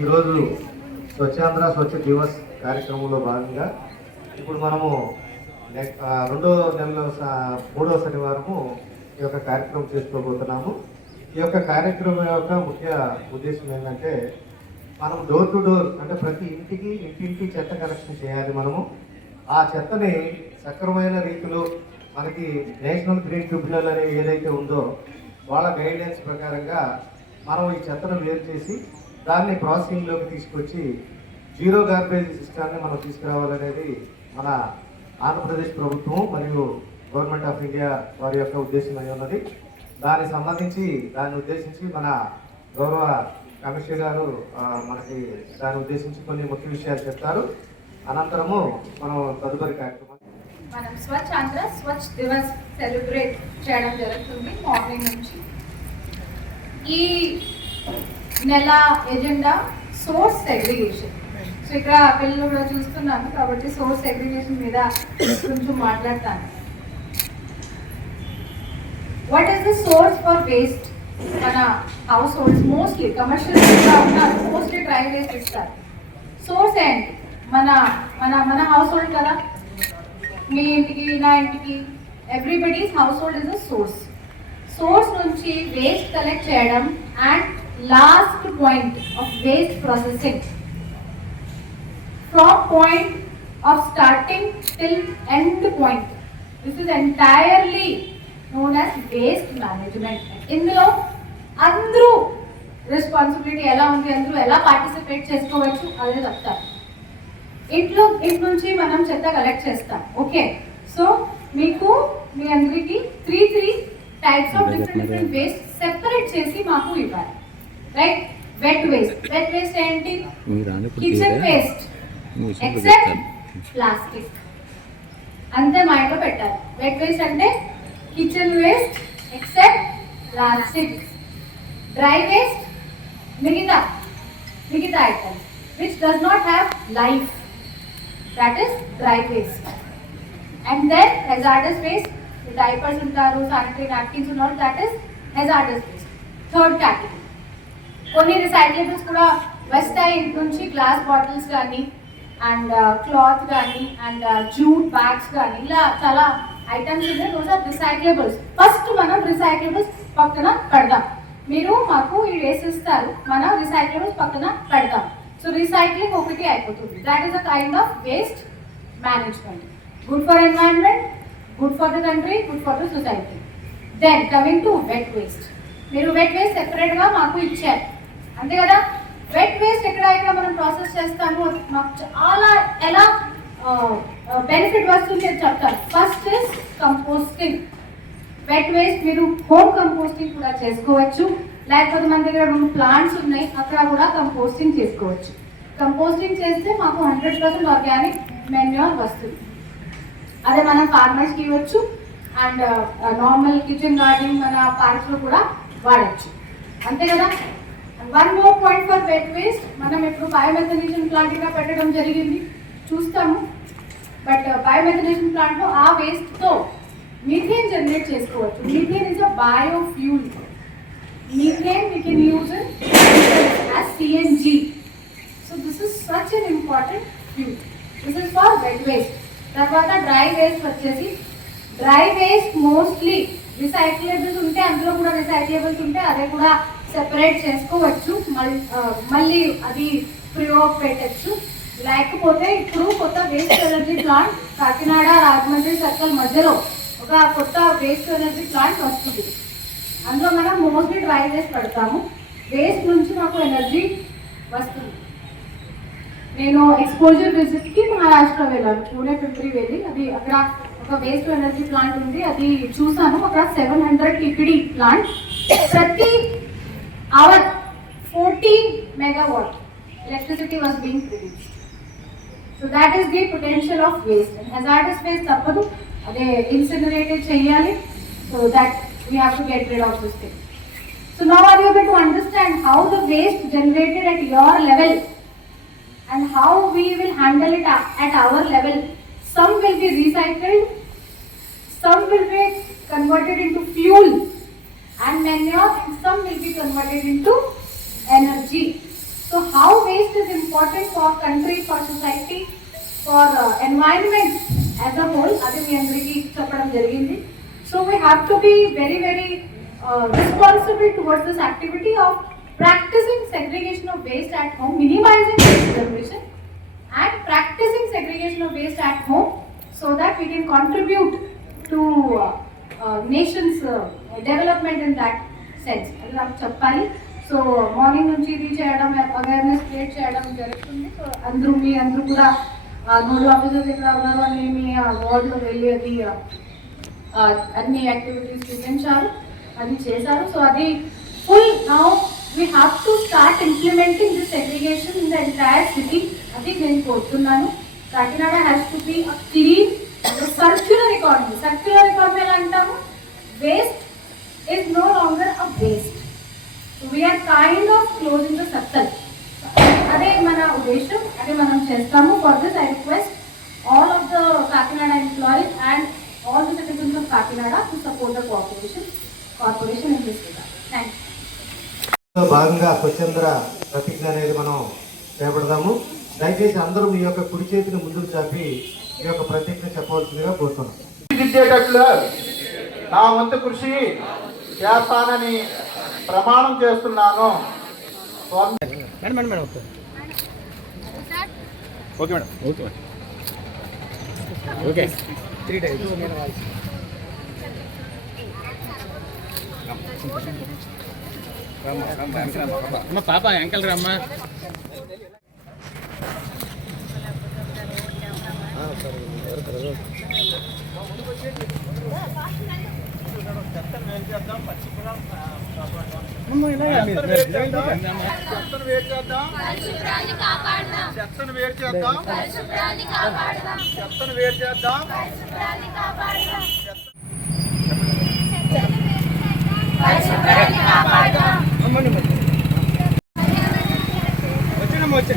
ఈరోజు స్వచ్ఛాంధ్ర స్వచ్ఛ దివస్ కార్యక్రమంలో భాగంగా ఇప్పుడు మనము రెండో నెలలో మూడో శనివారము ఈ యొక్క కార్యక్రమం చేసుకోబోతున్నాము. ఈ యొక్క కార్యక్రమం యొక్క ముఖ్య ఉద్దేశం ఏంటంటే మనం డోర్ టు డోర్ అంటే ప్రతి ఇంటికి ఇంటింటికి చెత్త కలెక్షన్ చేయాలి మనము. ఆ చెత్తని సక్రమైన రీతిలో మనకి నేషనల్ గ్రీన్ ట్రిబ్యునల్ అనేది ఏదైతే ఉందో వాళ్ళ గైడ్లైన్స్ ప్రకారంగా మనం ఈ చెత్తను వేరు చేసి దాన్ని ప్రాసెసింగ్లోకి తీసుకొచ్చి జీరో గార్బేజ్ సిస్టాన్ని మనం తీసుకురావాలనేది మన ఆంధ్రప్రదేశ్ ప్రభుత్వం మరియు గవర్నమెంట్ ఆఫ్ ఇండియా వారి యొక్క ఉద్దేశం అయి ఉన్నది. దానికి సంబంధించి దాన్ని ఉద్దేశించి మన గౌరవ కమిషనర్ గారు మనకి దాన్ని ఉద్దేశించి కొన్ని ముఖ్య విషయాలు చెప్తారు. అనంతరము మనం తదుపరి కార్యక్రమం మనం స్వచ్ఛ ఆంధ్ర స్వచ్ఛ దివస్ సెలబ్రేట్ చేయడం జరుగుతుంది మార్నింగ్ నుంచి. ఈ నెల ఎజెండా సోర్స్ సెగ్రిగేషన్. సో ఇక్కడ పిల్లలు కూడా చూస్తున్నాను కాబట్టి సోర్స్ సెగ్రిగేషన్ మీద కొంచెం మాట్లాడతాను. What is the source for waste మన హౌస్ హోల్డ్స్ మోస్ట్లీ కమర్షియల్ ఉన్నారు మోస్ట్లీ డ్రై వేస్ట్ ఇస్తారు. సోర్స్ ఏంటి? మన మన మన హౌస్ హోల్డ్ కదా? మీ ఇంటికి నా ఇంటికి everybody's household is a source source నుంచి వేస్ట్ కలెక్ట్ చేయడం and last point of waste processing from point of starting till end point this is entirely known as waste management ఇందులో అందరూ రెస్పాన్సిబిలిటీ ఎలా ఉంది? అందరూ ఎలా పార్టిసిపేట్ చేసుకోవచ్చు? అదే చెప్తారు. ఇంట్లో ఇంటి నుంచి మనం చెత్త కలెక్ట్ చేస్తాం. ఓకే సో మీకు మీ అందరికి three three types of different different waste separate చేసి మాకు ఇవ్వాలి. Right wet waste wet waste ఏంటి మీరు రానప్పుడు కిచెన్ తీరా? వేస్ట్ నువ్వు ఇసుక ఎక్సెప్ట్ పెడతాను. ప్లాస్టిక్ అంతే మైండ్లో పెట్టాలి వెట్ వేస్ట్ అంటే kitchen waste except plastic dry waste మిగతా మిగతా item which does not have life that is dry waste and then hazardous waste diapers ఉంటారు శానిటరీ నాప్కిన్స్ ఉన్నారు that is hazardous waste third category కొన్ని recyclables కూడా వస్తాయి ఇంటి నుంచి గ్లాస్ బాటిల్స్ కానీ అండ్ క్లాత్ కానీ అండ్ జూట్ బ్యాగ్స్ కానీ ఇలా చాలా ఐటమ్స్ ఉన్నాయి. దోస్ ఆర్ రిసైక్లబుల్స్ ఫస్ట్ మనం రిసైక్లబుల్స్ పక్కన పెడదాం. మీరు మాకు ఈ వేసిస్తారు మనం రిసైక్లబుల్స్ పక్కన పెడతాం సో రీసైక్లింగ్ ఒకటి అయిపోతుంది. That is a kind of waste management good for environment good for the country good for the society then coming to wet waste మీరు వెట్ వేస్ట్ సెపరేట్గా మాకు ఇచ్చారు. అంతే కదా? వెట్ వేస్ట్ ఎక్కడ ఎక్కడ మనం ప్రాసెస్ చేస్తాము? మాకు చాలా ఎలా బెనిఫిట్ వస్తుంది అని చెప్తారు. First is composting wet waste మీరు హోమ్ కంపోస్టింగ్ కూడా చేసుకోవచ్చు. లేకపోతే మన దగ్గర రెండు ప్లాంట్స్ ఉన్నాయి అక్కడ కూడా కంపోస్టింగ్ చేసుకోవచ్చు. కంపోస్టింగ్ చేస్తే మాకు హండ్రెడ్ పర్సెంట్ ఆర్గానిక్ మెన్యూర్ వస్తుంది. అదే మనం ఫార్మర్స్కి ఇవ్వచ్చు. అండ్ నార్మల్ కిచెన్ గార్డెన్ మన పార్క్స్లో కూడా వాడచ్చు. అంతే కదా? One more point for wet waste మనం ఇప్పుడు బయోమెథనేషన్ ప్లాంట్గా పెట్టడం జరిగింది. చూస్తాము. బట్ బయోమెథనేషన్ ప్లాంట్లో ఆ వేస్ట్తో మీథేన్ జనరేట్ చేసుకోవచ్చు. Methane is a biofuel methane we can use as CNG so this is such an important fuel this is for wet waste తర్వాత డ్రై వేస్ట్ వచ్చేసి డ్రై వేస్ట్ మోస్ట్లీ రిసైక్లబుల్స్ ఉంటే అందులో కూడా రిసైక్లబుల్స్ ఉంటే అదే కూడా సెపరేట్ చేసుకోవచ్చు. మళ్ళీ మళ్ళీ అది ప్రయోగ పెట్టచ్చు లేకపోతే ఇప్పుడు కొత్త waste energy plant Kakinada Rajahmundry circle మధ్యలో ఒక కొత్త వేస్ట్ ఎనర్జీ ప్లాంట్ వస్తుంది. అందులో మనం మోస్ట్లీ డ్రై వేస్ట్ పెడతాము. వేస్ట్ నుంచి మాకు ఎనర్జీ వస్తుంది. నేను ఎక్స్పోజర్ విజిట్కి మహారాష్ట్ర వెళ్ళాను. పూణే పిప్రి వెళ్ళి అది అక్కడ ఒక వేస్ట్ ఎనర్జీ ప్లాంట్ ఉంది. అది చూసాను. అక్కడ సెవెన్ హండ్రెడ్ టీపీడీ ప్లాంట్ ప్రతి our 14 megawatt electricity was being produced. So that is the potential of waste. And hazardous waste Suppose they incinerated so that we have to get rid of this thing. So now are you able to understand how the waste generated at your level and how we will handle it at our level. Some will be recycled, some will be converted into fuel and manure, your some will be converted into energy. So how waste is important for country, for society, for uh, environment as a whole, అది మీ అందరికీ So we have to be very very uh, responsible towards this activity of practicing segregation of waste at home, minimizing waste generation and practicing segregation of waste at home so that we can contribute to nation's development in that sense అది నాకు చెప్పాలి. So morning నుంచి ఇది చేయడం awareness create చేయడం జరుగుతుంది. So అందరూ మీ అందరూ కూడా నోడల్ ఆఫీసర్స్ ఇక్కడ ఉన్నారు అని మీ వార్డులో వెళ్ళి అది అన్ని యాక్టివిటీస్ చూపించారు అది చేశారు. సో అది full now we have to start implementing this education in the entire city అది నేను కోరుతున్నాను. Kakinada has to be a clean circular economy circular economy ఎలా అంటాము? Waste is no longer a waste we're kind of closing the circle అదే మన ఉద్దేశం అదే మనం చేస్తాము. For this I request all of the Kakinada employees and all the citizens of Kakinada to support the cooperation corporation in this thank భాగంగా స్వచ్ఛంద్ర ప్రతిజ్ఞ అనేది మనం చేపడదాము. దయచేసి అందరూ మీ యొక్క కుడి చేతిని ముందుకు చాపి మీ యొక్క ప్రతిజ్ఞ చెప్పవలసిందిగా కోరుతున్నాం. నా వంతు కృషి చేస్తానని ప్రమాణం చేస్తున్నాను. Madam madam madam okay okay madam. Okay. Madam okay. Three times. అమ్మ పాప ఎంకల్ రమ్మా. చెత్తను వేరు చేద్దాం చెత్తను వేరు చేద్దాం చెత్తను వేరు చేద్దాం వచ్చానమ్మా వచ్చా.